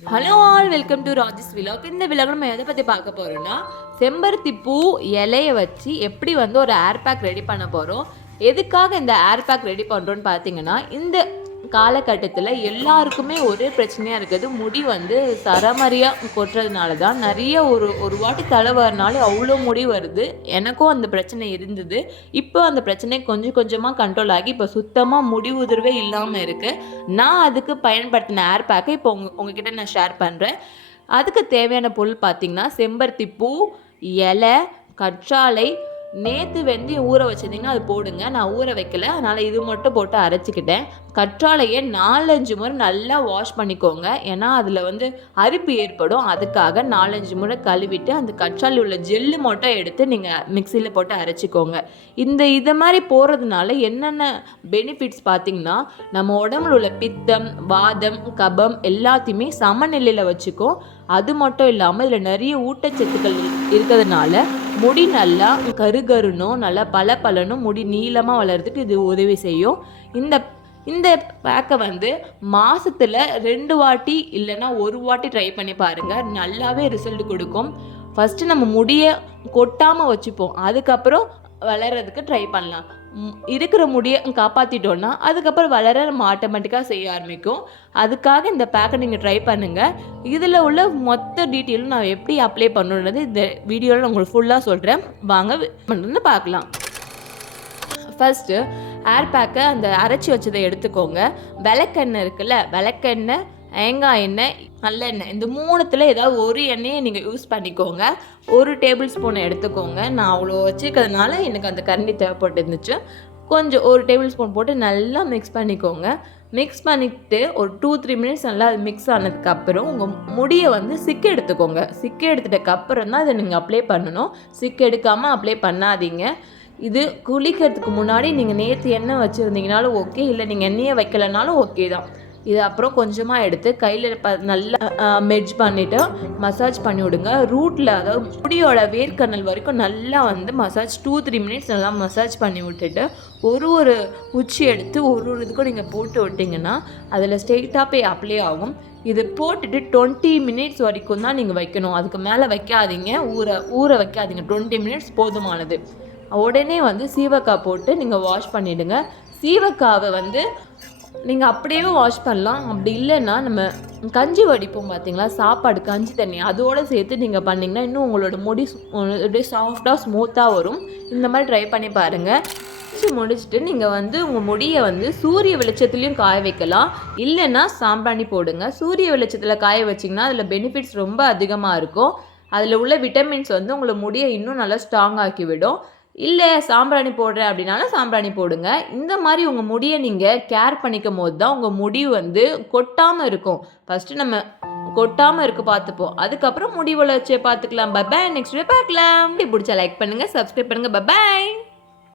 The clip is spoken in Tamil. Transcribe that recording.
Hello all welcome to Rajas vlog இந்த விலாக் நம்ம எதை பற்றி பார்க்க போகிறோம்னா செம்பருத்தி பூ இலையை வச்சு எப்படி வந்து ஒரு ஏர் பேக் ரெடி பண்ண போகிறோம் எதுக்காக இந்த ஏர் பேக் ரெடி பண்ணுறோன்னு பார்த்தீங்கன்னா இந்த காலகட்டத்தில் எல்லாருக்குமே ஒரே பிரச்சனையாக இருக்குது முடி வந்து சரமரியாக கொட்டுறதுனால தான் நிறைய ஒரு ஒரு வாட்டி தலை வரனாலும் அவ்வளோ முடி வருது. எனக்கும் அந்த பிரச்சனை இருந்தது. இப்போ அந்த பிரச்சனை கொஞ்சம் கொஞ்சமாக கண்ட்ரோல் ஆகி இப்போ சுத்தமாக முடி உதிர்வே இல்லாமல் இருக்குது நான் அதுக்கு பயன்படுத்தின ஏர் பேக்கை இப்போ உங்க உங்ககிட்ட நான் ஷேர் பண்ணுறேன் அதுக்கு தேவையான பொருள் பார்த்திங்கன்னா செம்பருத்தி பூ இலை கற்றாழை நேற்று வெந்தயம் ஊற வச்சிருந்தீங்கன்னா அது போடுங்க. நான் ஊற வைக்கல. அதனால் இது மட்டும் போட்டு அரைச்சிக்கிட்டேன். கற்றாழையை நாலஞ்சு முறை நல்லா வாஷ் பண்ணிக்கோங்க. ஏன்னா அதில் வந்து அரிப்பு ஏற்படும். அதுக்காக நாலஞ்சு முறை கழுவிட்டு அந்த கற்றாழை உள்ள ஜெல்லு மட்டும் எடுத்து நீங்கள் மிக்சியில் போட்டு அரைச்சிக்கோங்க. இந்த இதை மாதிரி போகிறதுனால என்னென்ன பெனிஃபிட்ஸ் பார்த்தீங்கன்னா நம்ம உடம்புல உள்ள பித்தம் வாதம் கபம் எல்லாத்தையுமே சமநிலையில் வச்சுக்கும். அது மட்டும் இல்லாமல் இதில் நிறைய ஊட்டச்சத்துக்கள் இருக்கிறதுனால முடி நல்லா கருகருனும் நல்லா பல பலனும் முடி நீளமாக வளர்றதுக்கு இது உதவி செய்யும். இந்த இந்த பேக்கை வந்து மாதத்தில் ரெண்டு வாட்டி இல்லைன்னா ஒரு வாட்டி ட்ரை பண்ணி பாருங்கள் நல்லாவே ரிசல்ட் கொடுக்கும். ஃபஸ்ட்டு நம்ம முடியை கொட்டாமல் வச்சுப்போம். அதுக்கப்புறம் வளர்கிறதுக்கு ட்ரை பண்ணலாம். இருக்கிற முடியை காப்பாற்றிட்டோன்னா அதுக்கப்புறம் வளர நம்ம ஆட்டோமேட்டிக்காக செய்ய ஆரம்பிக்கும். அதுக்காக இந்த பேக்கை நீங்கள் ட்ரை பண்ணுங்கள் இதில் உள்ள மொத்த டீட்டெயிலும் நான் எப்படி அப்ளை பண்ணணுன்றது இந்த வீடியோவில் நான் உங்களுக்கு ஃபுல்லாக சொல்கிறேன் வாங்க பண்ணுறது பார்க்கலாம். ஃபஸ்ட்டு ஏர் பேக்கை அந்த அரைச்சி வச்சதை எடுத்துக்கோங்க. விளக்கெண்ணெய் இருக்குல்ல விளக்கெண்ணெய் தேங்காய் எண்ணெய் நல்லெண்ணெய் இந்த மூணுத்தில் ஏதாவது ஒரு எண்ணெயை நீங்கள் யூஸ் பண்ணிக்கோங்க. ஒரு டேபிள் ஸ்பூனை எடுத்துக்கோங்க. நான் அவ்வளோ வச்சுருக்கிறதுனால எனக்கு அந்த கரண்டி தேவைப்பட்டு இருந்துச்சு கொஞ்சம் ஒரு டேபிள் ஸ்பூன் போட்டு நல்லா மிக்ஸ் பண்ணிக்கோங்க. மிக்ஸ் பண்ணிவிட்டு ஒரு டூ த்ரீ மினிட்ஸ் நல்லா அது மிக்ஸ் ஆனதுக்கப்புறம் உங்கள் முடியை வந்து சிக்கு எடுத்துக்கோங்க. சிக்கு எடுத்துட்டக்கப்புறம் தான் இதை நீங்கள் அப்ளை பண்ணணும். சிக்கு எடுக்காமல் அப்ளை பண்ணாதீங்க. இது குளிக்கிறதுக்கு முன்னாடி நீங்கள் நேற்று எண்ணெய் வச்சுருந்தீங்கனாலும் ஓகே இல்லை நீங்கள் எண்ணெயை வைக்கலைனாலும் ஓகே தான். இது அப்புறம் கொஞ்சமாக எடுத்து கையில் ப நல்லா மெட்ஜ் பண்ணிவிட்டு மசாஜ் பண்ணி விடுங்க. ரூட்டில் அதாவது முடியோட வேர்க்கணல் வரைக்கும் நல்லா வந்து மசாஜ் டூ த்ரீ மினிட்ஸ் நல்லா மசாஜ் பண்ணி விட்டுட்டு ஒரு ஒரு உச்சி எடுத்து ஒரு ஒரு இதுக்கும் நீங்கள் போட்டு விட்டிங்கன்னா அதில் ஸ்ட்ரெயிட்டாக போய் அப்ளை ஆகும். இது போட்டுட்டு டுவெண்ட்டி மினிட்ஸ் வரைக்கும் தான் நீங்கள் வைக்கணும். அதுக்கு மேலே வைக்காதீங்க. ஊற ஊற வைக்காதீங்க. டுவெண்ட்டி மினிட்ஸ் போதுமானது. உடனே வந்து சீவக்காய் போட்டு நீங்கள் வாஷ் பண்ணிவிடுங்க சீவக்காவை வந்து நீங்கள் அப்படியே வாஷ் பண்ணலாம். அப்படி இல்லைன்னா நம்ம கஞ்சி வடிப்போம் பார்த்தீங்களா சாப்பாடு கஞ்சி தண்ணி அதோடு சேர்த்து நீங்கள் பண்ணிங்கன்னா இன்னும் உங்களோட முடி அப்படியே சாஃப்டாக ஸ்மூத்தாக வரும். இந்த மாதிரி ட்ரை பண்ணி பாருங்கள் முடிச்சு முடிச்சுட்டு நீங்கள் வந்து உங்கள் முடியை வந்து சூரிய வெளிச்சத்துலேயும் காய வைக்கலாம். இல்லைன்னா சாம்பிராணி போடுங்க. சூரிய வெளிச்சத்தில் காய வச்சிங்கன்னா அதில் பெனிஃபிட்ஸ் ரொம்ப அதிகமாக இருக்கும். அதில் உள்ள விட்டமின்ஸ் வந்து உங்களை முடியை இன்னும் நல்லா ஸ்ட்ராங் ஆக்கி விடும். இல்லை சாம்பிராணி போடுறேன் அப்படின்னாலும் சாம்பிராணி போடுங்க. இந்த மாதிரி உங்கள் முடியை நீங்கள் கேர் பண்ணிக்கும் போது தான் உங்கள் முடி வந்து கொட்டாமல் இருக்கும். ஃபஸ்ட்டு நம்ம கொட்டாமல் இருக்க பார்த்துப்போம். அதுக்கப்புறம் முடி வளர்ச்சியை பார்த்துக்கலாம். பபாய் நெக்ஸ்ட் டே பார்க்கலாம். இப்படி பிடிச்சா லைக் பண்ணுங்கள் சப்ஸ்கிரைப் பண்ணுங்கள் பபாய்